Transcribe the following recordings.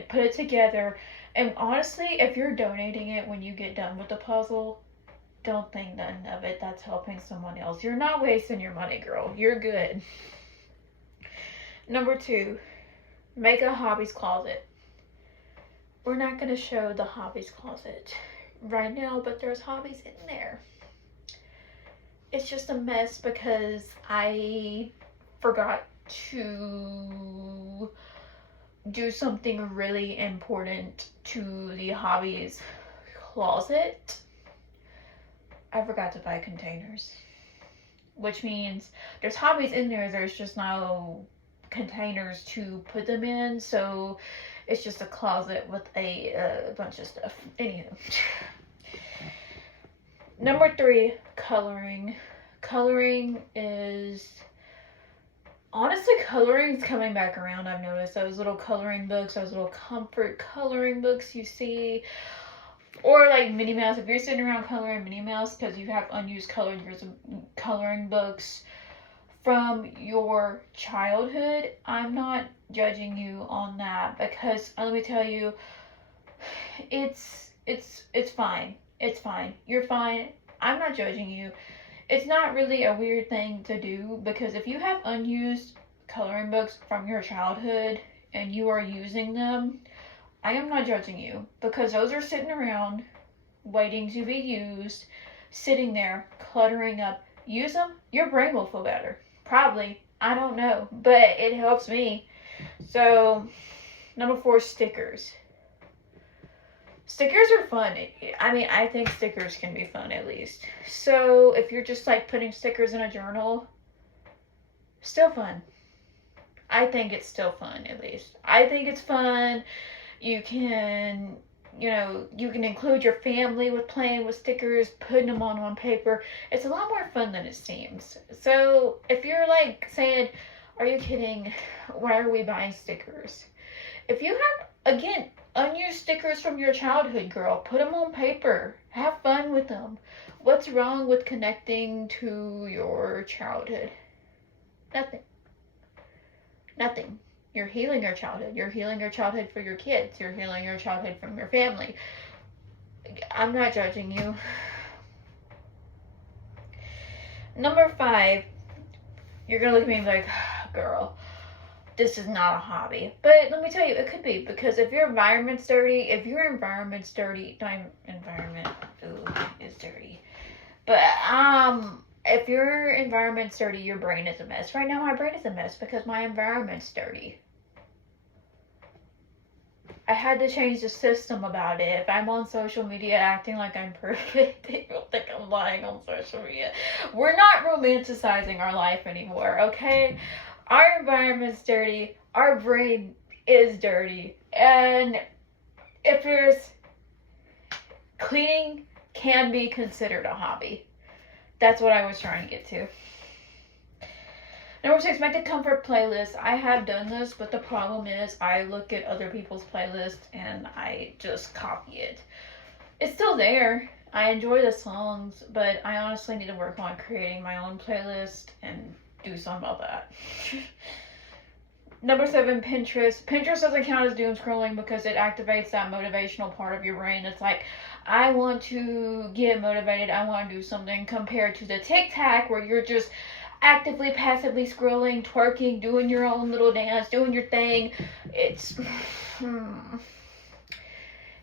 good. Put it together. And honestly, if you're donating it when you get done with the puzzle, don't think none of it. That's helping someone else. You're not wasting your money, girl. You're good. Number 2, make a hobbies closet. We're not going to show the hobbies closet right now, but there's hobbies in there. It's just a mess because I forgot to do something really important to the hobbies closet. I forgot to buy containers, which means there's hobbies in there, there's just no containers to put them in, so it's just a closet with a bunch of stuff. Anywho. Number 3, coloring. Coloring is... Honestly, coloring's coming back around. I've noticed those little coloring books, those little comfort coloring books you see. Or like Minnie Mouse. If you're sitting around coloring Minnie Mouse because you have unused coloring books from your childhood, I'm not judging you on that, because let me tell you, it's fine. It's fine. You're fine. I'm not judging you. It's not really a weird thing to do, because if you have unused coloring books from your childhood and you are using them, I am not judging you, because those are sitting around waiting to be used, sitting there cluttering up. Use them, your brain will feel better. Probably. I don't know, but it helps me. So, number 4, stickers. Stickers are fun. I mean, I think stickers can be fun, at least. So, if you're just like putting stickers in a journal, still fun. I think it's still fun, at least. I think it's fun. You can, you can include your family with playing with stickers, putting them on paper. It's a lot more fun than it seems. So, if you're like saying, are you kidding? Why are we buying stickers? If you have, again, unused stickers from your childhood, girl, put them on paper. Have fun with them. What's wrong with connecting to your childhood? Nothing. Nothing. You're healing your childhood. You're healing your childhood for your kids. You're healing your childhood from your family. I'm not judging you. Number 5, you're going to look at me and be like, girl, this is not a hobby. But let me tell you, it could be, because if your environment's dirty, if is dirty. But if your environment's dirty, your brain is a mess. Right now, my brain is a mess because my environment's dirty. I had to change the system about it. If I'm on social media acting like I'm perfect, they will think I'm lying on social media. We're not romanticizing our life anymore, okay? Our environment's dirty. Our brain is dirty. And if there's... cleaning can be considered a hobby. That's what I was trying to get to. Number 6, make a comfort playlist. I have done this, but the problem is I look at other people's playlists and I just copy it. It's still there. I enjoy the songs, but I honestly need to work on creating my own playlist and do something about that. Number 7, Pinterest. Pinterest doesn't count as doom scrolling because it activates that motivational part of your brain. It's like, I want to get motivated. I want to do something, compared to the TikTok where you're just actively, passively scrolling, twerking, doing your own little dance, doing your thing. It's a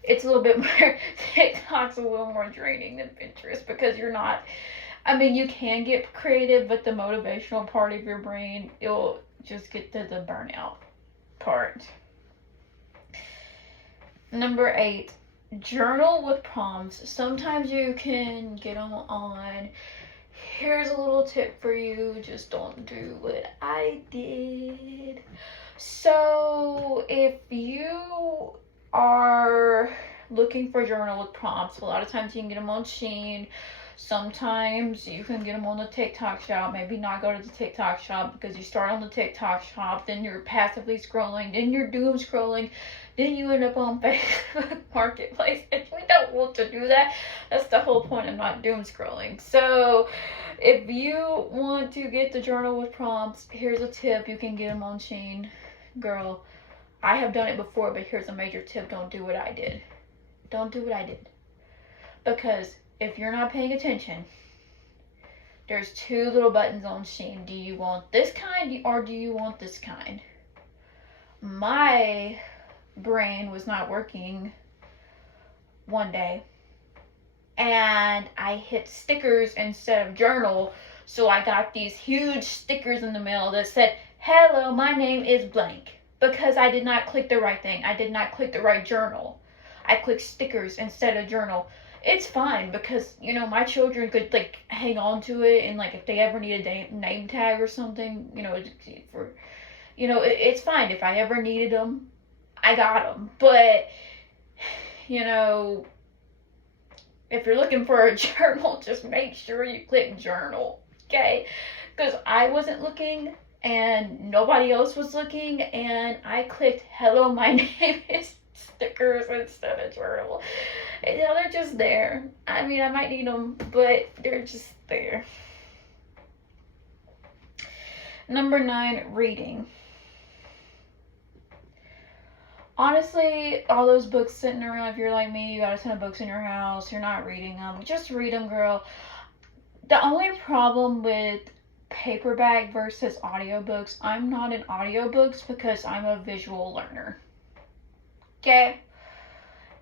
little bit more, TikTok's a little more draining than Pinterest, because you're not, I mean, you can get creative, but the motivational part of your brain, it'll just get to the burnout part. Number 8, journal with prompts. Sometimes you can get them on. Here's a little tip for you. Just don't do what I did. So if you are looking for journal with prompts, a lot of times you can get them on Shein. Sometimes you can get them on the TikTok shop. Maybe not go to the TikTok shop, because you start on the TikTok shop, then you're passively scrolling, then you're doom scrolling, then you end up on Facebook Marketplace, and we don't want to do that. That's the whole point of not doom scrolling. So if you want to get the journal with prompts, here's a tip. You can get them on Shein. Girl, I have done it before, but here's a major tip. Don't do what I did. Don't do what I did. Because if you're not paying attention, there's two little buttons on Shein. Do you want this kind or do you want this kind? My brain was not working one day, and I hit stickers instead of journal. So I got these huge stickers in the mail that said, "Hello, my name is blank." Because I did not click the right thing. I did not click the right journal. I clicked stickers instead of journal. It's fine because, you know, my children could, like, hang on to it, and, like, if they ever need a name tag or something, you know, for, you know, it's fine. If I ever needed them, I got them. But, you know, if you're looking for a journal, just make sure you click journal, okay? Because I wasn't looking, and nobody else was looking, and I clicked hello, my name is stickers instead of journal. And, you know, they're just there. I mean, I might need them, but they're just there. Number 9, reading. Honestly, all those books sitting around, if you're like me, you got a ton of books in your house, you're not reading them, just read them, girl. The only problem with paperback versus audiobooks, I'm not in audiobooks because I'm a visual learner. Okay?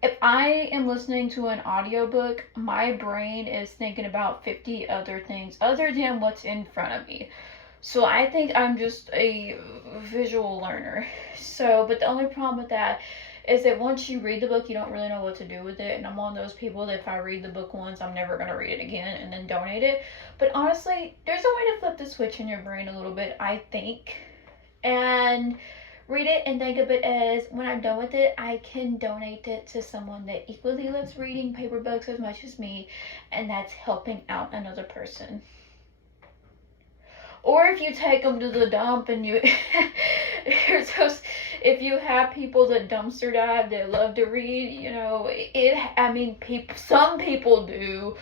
If I am listening to an audiobook, my brain is thinking about 50 other things other than what's in front of me. So I think I'm just a visual learner. So, but the only problem with that is that once you read the book, you don't really know what to do with it. And I'm one of those people that if I read the book once, I'm never going to read it again and then donate it. But honestly, there's a way to flip the switch in your brain a little bit, I think. And read it and think of it as, when I'm done with it, I can donate it to someone that equally loves reading paper books as much as me. And that's helping out another person. Or if you take them to the dump and you, if you have people that dumpster dive that love to read, you know, some people do,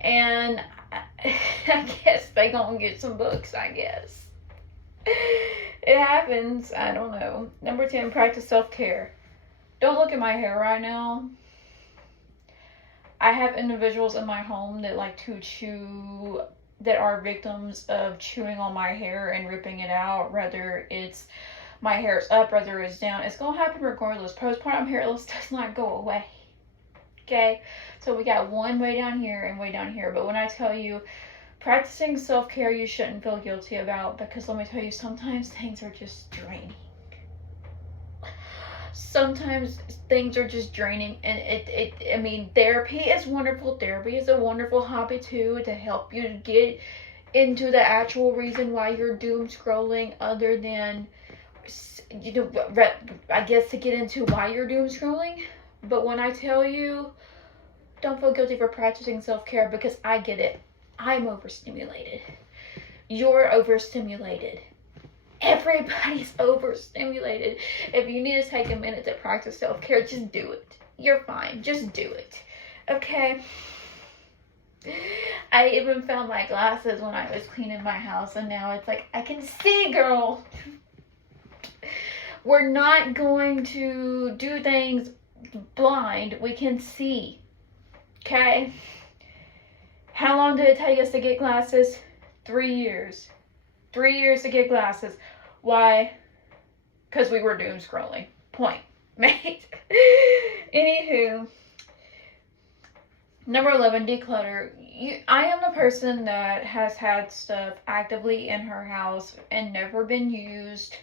and I guess they gonna get some books, I guess. It happens, I don't know. Number 10, practice self-care. Don't look at my hair right now. I have individuals in my home that like to chew, that are victims of chewing on my hair and ripping it out, whether it's my hair's up, whether it's down. It's gonna happen regardless. Postpartum hair loss does not go away. Okay? So we got one way down here and way down here. But when I tell you practicing self-care, you shouldn't feel guilty about, because let me tell you, sometimes things are just draining. Sometimes things are just draining, and I mean, therapy is wonderful. Therapy is a wonderful hobby too, to help you get into the actual reason why you're doom scrolling, other than, you know, I guess, to get into why you're doom scrolling. But when I tell you, don't feel guilty for practicing self-care, because I get it. I'm overstimulated. You're overstimulated. Everybody's overstimulated. If you need to take a minute to practice self-care, just do it. You're fine. Just do it. Okay? I even found my glasses when I was cleaning my house, and now it's like, I can see, girl. We're not going to do things blind. We can see. Okay? How long did it take us to get glasses? 3 years. 3 years to get glasses. Why? Because we were doom scrolling. Point made. Anywho, number 11, declutter. I am the person that has had stuff actively in her house and never been used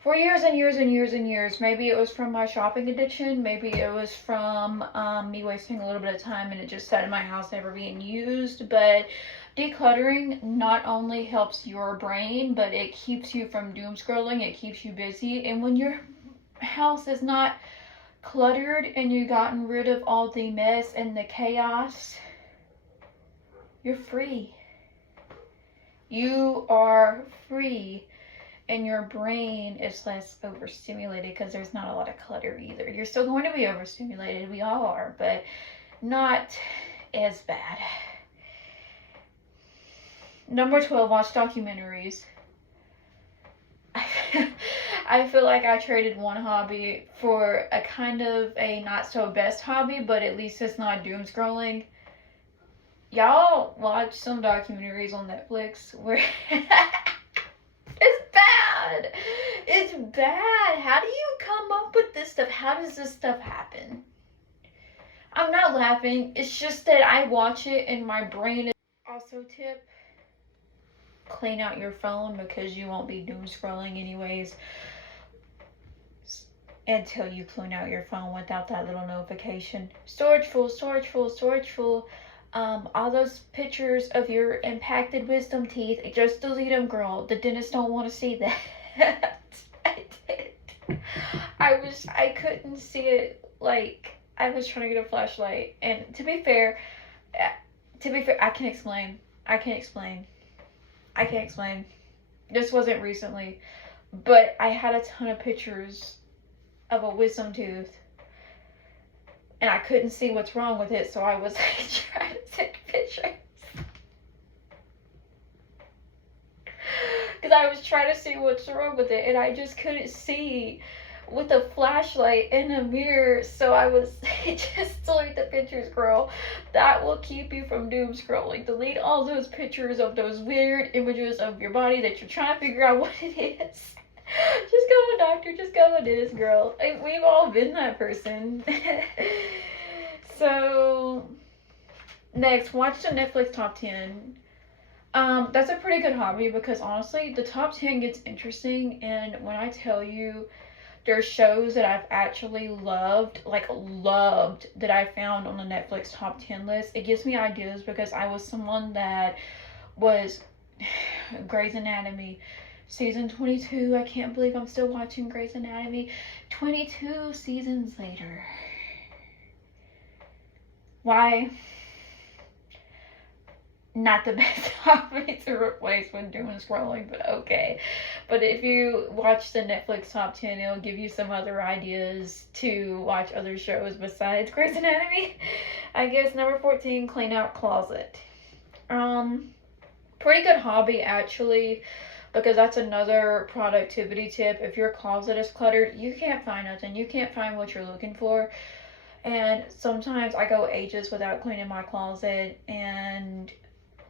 for years and years and years and years. Maybe it was from my shopping addiction. Maybe it was from me wasting a little bit of time and it just sat in my house never being used. But decluttering not only helps your brain, but it keeps you from doom scrolling. It keeps you busy. And when your house is not cluttered and you've gotten rid of all the mess and the chaos, you're free. You are free. And your brain is less overstimulated because there's not a lot of clutter either. You're still going to be overstimulated. We all are, but not as bad. Number 12, watch documentaries. I feel like I traded one hobby for a kind of a not so best hobby, but at least it's not doom scrolling. Y'all watch some documentaries on Netflix where it's bad. It's bad. How do you come up with this stuff? How does this stuff happen? I'm not laughing. It's just that I watch it and my brain is also tip. Clean out your phone because you won't be doom scrolling anyways until you clean out your phone without that little notification. Storage full, storage full, storage full. All those pictures of your impacted wisdom teeth, just delete them, girl. The dentist don't want to see that. I did. I couldn't see it. Like, I was trying to get a flashlight, and to be fair, I can explain. This wasn't recently, but I had a ton of pictures of a wisdom tooth, and I couldn't see what's wrong with it, so I was like trying to take pictures. Because I was trying to see what's wrong with it, and I just couldn't see with a flashlight in a mirror, so I was just delete the pictures, girl. That will keep you from doom scrolling. Delete all those pictures of those weird images of your body that you're trying to figure out what it is. Just go with doctor, just go with this, girl. We've all been that person. So, next, watch the Netflix top 10. That's a pretty good hobby because honestly, the top 10 gets interesting, and when I tell you, there's shows that I've actually loved, that I found on the Netflix top 10 list. It gives me ideas because I was someone that was Grey's Anatomy. Season 22, I can't believe I'm still watching Grey's Anatomy 22 seasons later. Why? Not the best hobby to replace when doom scrolling, but okay. But if you watch the Netflix top 10, it'll give you some other ideas to watch other shows besides Grey's Anatomy. I guess number 14, clean out closet. Pretty good hobby actually, because that's another productivity tip. If your closet is cluttered, you can't find nothing. You can't find what you're looking for. And sometimes I go ages without cleaning my closet, and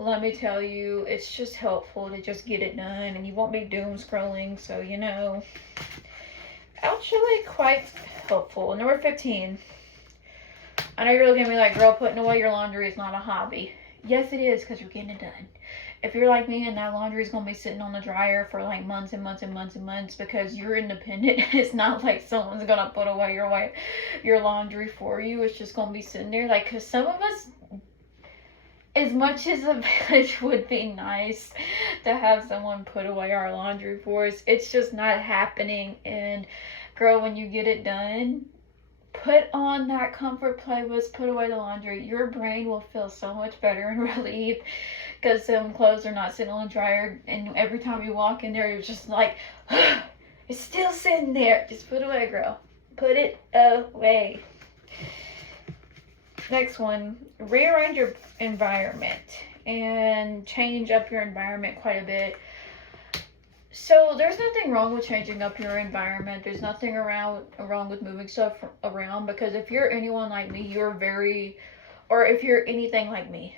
let me tell you, it's just helpful to just get it done, and you won't be doom scrolling, so you know, actually quite helpful. Number 15. I know you're looking at me like, girl, putting away your laundry is not a hobby. Yes, it is, because you're getting it done. If you're like me and that laundry is going to be sitting on the dryer for like months and months and months and months because you're independent, it's not like someone's going to put away your laundry for you. It's just going to be sitting there. Like, because some of us, as much as a village would be nice to have someone put away our laundry for us, it's just not happening. And girl, when you get it done, put on that comfort playlist, put away the laundry. Your brain will feel so much better and relieved because some clothes are not sitting on the dryer, and every time you walk in there, you're just like, it's still sitting there. Just put it away, girl. Put it away. Next one, rearrange your environment and change up your environment quite a bit. So there's nothing wrong with changing up your environment. There's nothing wrong with moving stuff around, because if you're anyone like me, if you're anything like me,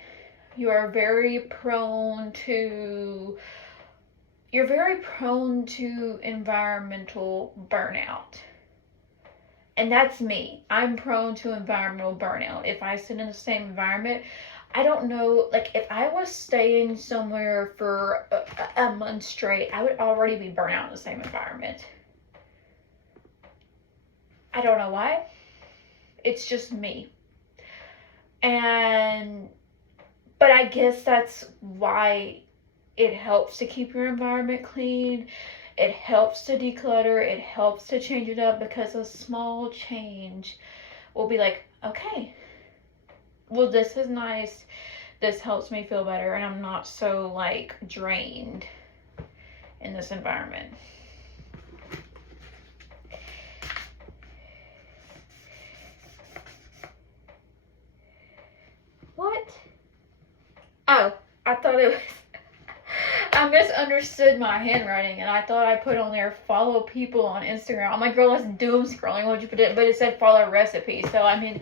you are very prone to environmental burnout. And that's me. I'm prone to environmental burnout. If I sit in the same environment, I don't know, like if I was staying somewhere for a month straight, I would already be burnt out in the same environment. I don't know why. It's just me. But I guess that's why it helps to keep your environment clean. It helps to declutter. It helps to change it up, because a small change will be like, okay, well, this is nice. This helps me feel better, and I'm not so like drained in this environment. What? Oh, I thought it I misunderstood my handwriting, and I thought I put on there follow people on Instagram. I'm like, girl, that's doom scrolling. What'd you put it? But it said follow recipe. So I mean,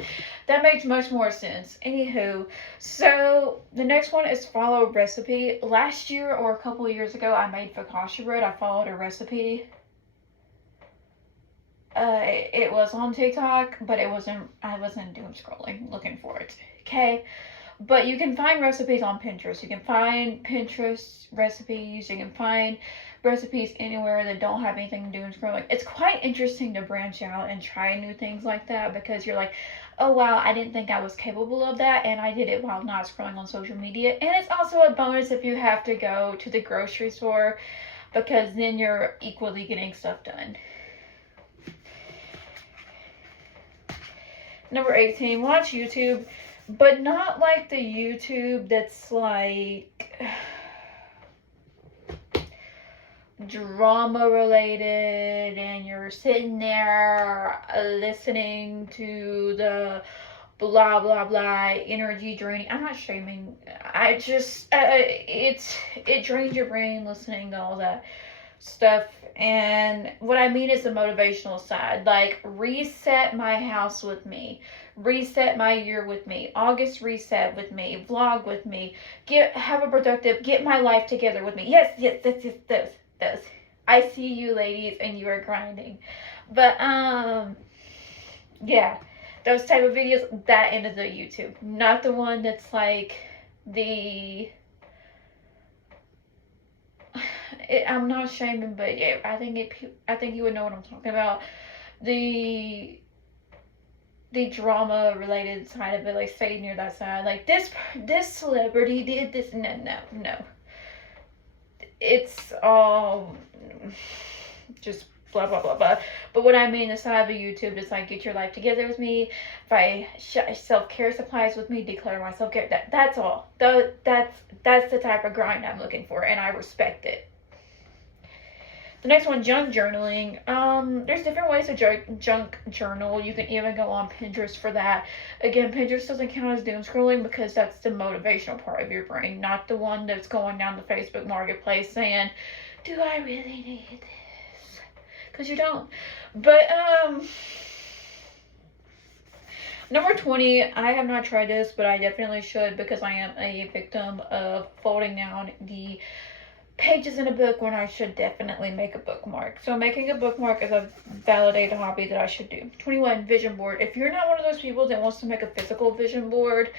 that makes much more sense. Anywho, so the next one is follow recipe. Last year or a couple of years ago, I made focaccia bread. I followed a recipe. It was on TikTok, but I wasn't doom scrolling looking for it. Okay. But you can find recipes on Pinterest. You can find Pinterest recipes. You can find recipes anywhere that don't have anything to do with scrolling. It's quite interesting to branch out and try new things like that, because you're like, oh wow, I didn't think I was capable of that, and I did it while not scrolling on social media. And it's also a bonus if you have to go to the grocery store, because then you're equally getting stuff done. Number 18, watch YouTube. But not like the YouTube that's like drama related and you're sitting there listening to the blah blah blah energy draining. I'm not shaming. I just it drains your brain listening to all that stuff. And what I mean is the motivational side, like reset my house with me, reset my year with me, August reset with me, vlog with me, have a productive, get my life together with me. Yes, those. I see you ladies and you are grinding. But yeah, those type of videos, that end of the YouTube, not the one that's like the I'm not shaming, but yeah, I think you would know what I'm talking about. The drama related side of it, like stay near that side. Like this celebrity did this. No. It's all just blah blah blah blah. But what I mean, the side of the YouTube is like get your life together with me. If I self-care supplies with me, declutter my self-care. That's all. That's the type of grind I'm looking for, and I respect it. The next one, junk journaling. There's different ways to junk journal. You can even go on Pinterest for that. Again, Pinterest doesn't count as doom scrolling because that's the motivational part of your brain, not the one that's going down the Facebook Marketplace saying, do I really need this? Because you don't. But, number 20, I have not tried this, but I definitely should because I am a victim of folding down the pages in a book when I should definitely make a bookmark. So making a bookmark is a validated hobby that I should do. 21, vision board. If you're not one of those people that wants to make a physical vision board,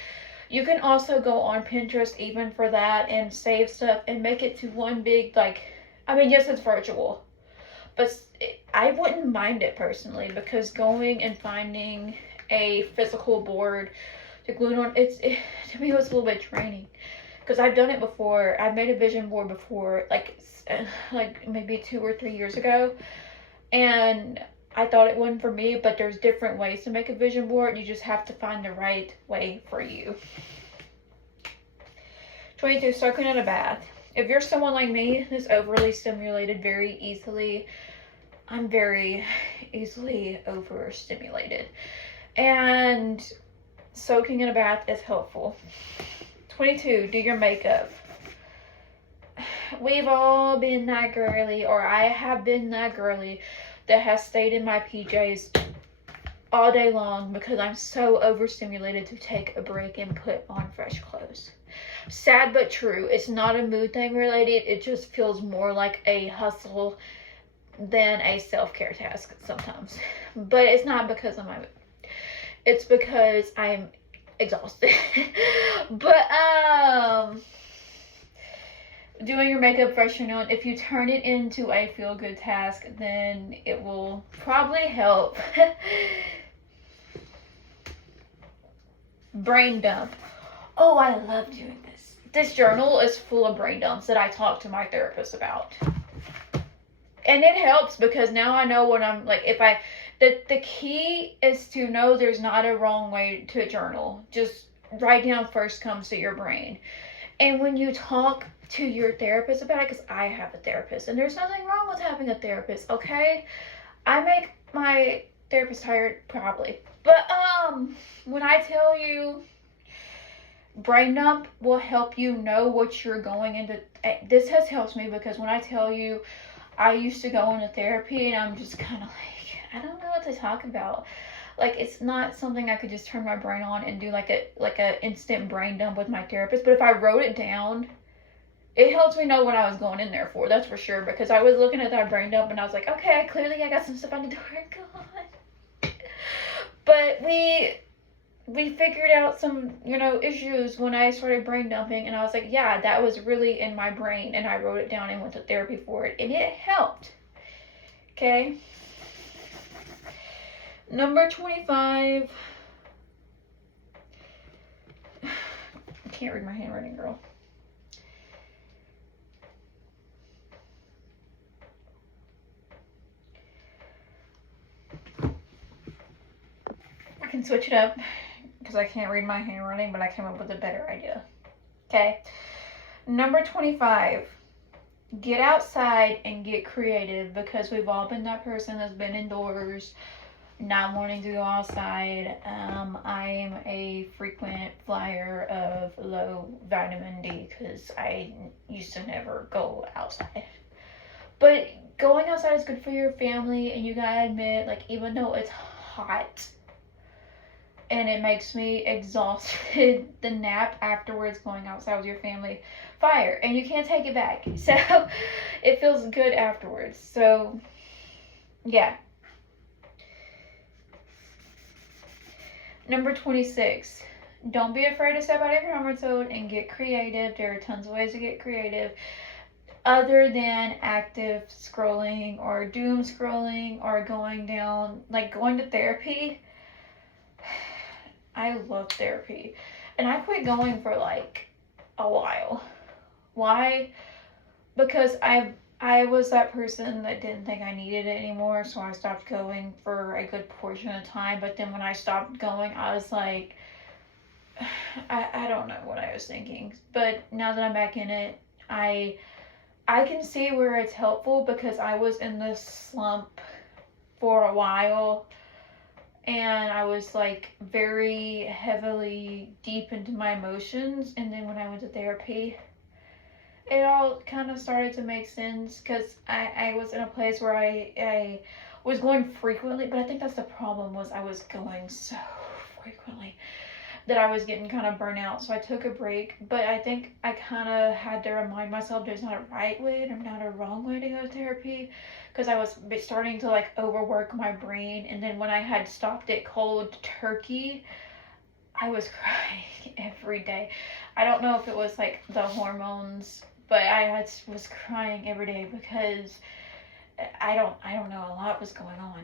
you can also go on Pinterest even for that and save stuff and make it to one big, like, I mean, yes, it's virtual, but I wouldn't mind it personally, because going and finding a physical board to glue it on, to me it was a little bit draining. Because I've done it before. I've made a vision board before, like maybe 2 or 3 years ago. And I thought it wasn't for me, but there's different ways to make a vision board. You just have to find the right way for you. 22, soaking in a bath. If you're someone like me that's overly stimulated very easily, I'm very easily overstimulated. And soaking in a bath is helpful. 22, do your makeup. We've all been that girly, or I have been that girly that has stayed in my PJs all day long because I'm so overstimulated to take a break and put on fresh clothes. Sad but true. It's not a mood thing related. It just feels more like a hustle than a self-care task sometimes. But it's not because of my mood. It's because I'm exhausted. But doing your makeup freshening on, if you turn it into a feel-good task, then it will probably help. Brain dump. Oh, I love doing this. This journal is full of brain dumps that I talk to my therapist about. And it helps because now I know what I'm like. If I the key is to know there's not a wrong way to journal. Just write down first comes to your brain. And when you talk to your therapist about it, because I have a therapist, and there's nothing wrong with having a therapist, okay? I make my therapist tired, probably. But when I tell you brain dump will help you know what you're going into. This has helped me because when I tell you, I used to go into therapy and I'm just kind of like, I don't know what to talk about. Like, it's not something I could just turn my brain on and do like a instant brain dump with my therapist. But if I wrote it down, it helps me know what I was going in there for. That's for sure. Because I was looking at that brain dump and I was like, okay, clearly I got some stuff I need to work on. But we figured out some, issues when I started brain dumping, and I was like, yeah, that was really in my brain, and I wrote it down and went to therapy for it, and it helped. Okay. Number 25. I can't read my handwriting, girl. I can switch it up because I can't read my handwriting, but I came up with a better idea. Okay. Number 25. Get outside and get creative, because we've all been that person that's been indoors, not wanting to go outside. I am a frequent flyer of low vitamin D because I used to never go outside. But going outside is good for your family, and you gotta admit, like, even though it's hot and it makes me exhausted, the nap afterwards going outside with your family, fire, and you can't take it back. So it feels good afterwards. So yeah. Number 26. Don't be afraid to step out of your comfort zone and get creative. There are tons of ways to get creative other than active scrolling or doom scrolling or going to therapy. I love therapy, and I quit going for like a while. Why? Because I was that person that didn't think I needed it anymore, so I stopped going for a good portion of time. But then when I stopped going, I was like, I don't know what I was thinking. But now that I'm back in it, I can see where it's helpful, because I was in this slump for a while, and I was like very heavily deep into my emotions. And then when I went to therapy, it all kind of started to make sense, because I was in a place where I was going frequently, but I think that's the problem, was I was going so frequently that I was getting kind of burnt out. So I took a break, but I think I kind of had to remind myself there's not a right way and not a wrong way to go to therapy, because I was starting to like overwork my brain. And then when I had stopped it cold turkey, I was crying every day. I don't know if it was like the hormones, but I was crying every day because I don't know, a lot was going on.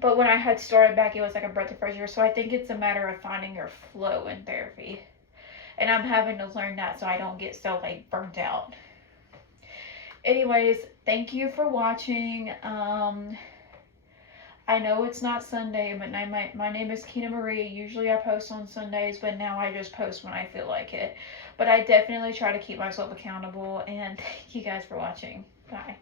But when I had started back, it was like a breath of fresh air. So I think it's a matter of finding your flow in therapy. And I'm having to learn that so I don't get so like burnt out. Anyways, thank you for watching. I know it's not Sunday, but my name is Keena Marie. Usually I post on Sundays, but now I just post when I feel like it. But I definitely try to keep myself accountable, and thank you guys for watching. Bye.